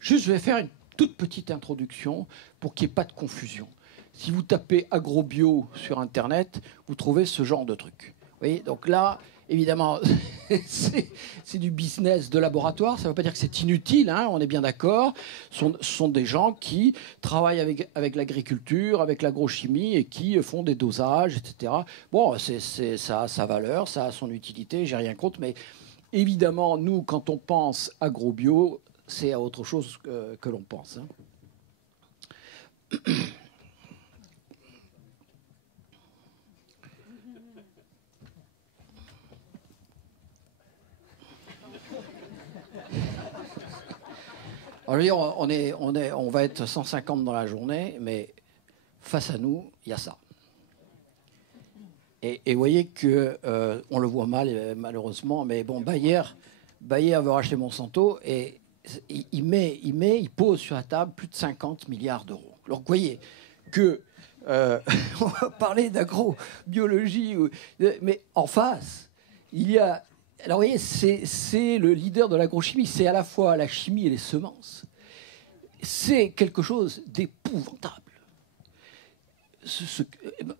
Juste, je vais faire une toute petite introduction pour qu'il n'y ait pas de confusion. Si vous tapez agrobio sur Internet, vous trouvez ce genre de truc. Vous voyez, donc là, évidemment, c'est du business de laboratoire. Ça ne veut pas dire que c'est inutile, hein, on est bien d'accord. Ce sont des gens qui travaillent avec l'agriculture, avec l'agrochimie et qui font des dosages, etc. Bon, ça a sa valeur, ça a son utilité, j'ai rien contre, mais évidemment, nous, quand on pense agrobio, c'est à autre chose que l'on pense. Hein. Alors, je veux dire, on va être 150 dans la journée, mais face à nous, il y a ça. Et vous voyez que on le voit mal, malheureusement, mais bon, Bayer veut racheter Monsanto et il pose sur la table plus de 50 milliards d'euros. Alors, vous voyez que on va parler d'agrobiologie, mais en face, il y a. Alors, vous voyez, c'est le leader de l'agrochimie. C'est à la fois la chimie et les semences. C'est quelque chose d'épouvantable.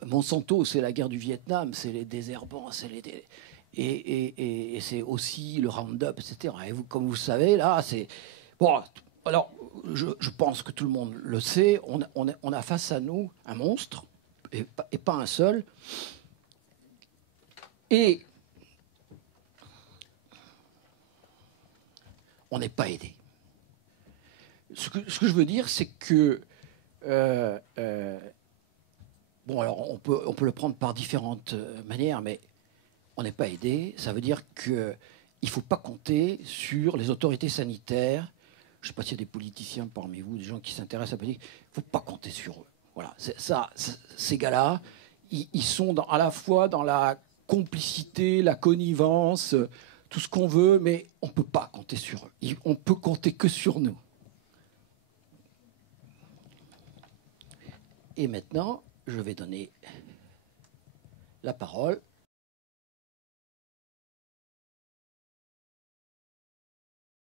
Monsanto, c'est la guerre du Vietnam, c'est les désherbants, et c'est aussi le Roundup, etc. Et vous, comme vous le savez, là, c'est... Bon, alors, je pense que tout le monde le sait, on a face à nous un monstre, et pas un seul, et on n'est pas aidé. Ce que je veux dire, c'est que... bon, alors on peut le prendre par différentes manières, mais on n'est pas aidé. Ça veut dire qu'il ne faut pas compter sur les autorités sanitaires. Je ne sais pas s'il y a des politiciens parmi vous, des gens qui s'intéressent à la politique. Il ne faut pas compter sur eux. Voilà, ces gars-là, ils sont à la fois dans la complicité, la connivence, tout ce qu'on veut, mais on ne peut pas compter sur eux. On peut compter que sur nous. Et maintenant, je vais donner la parole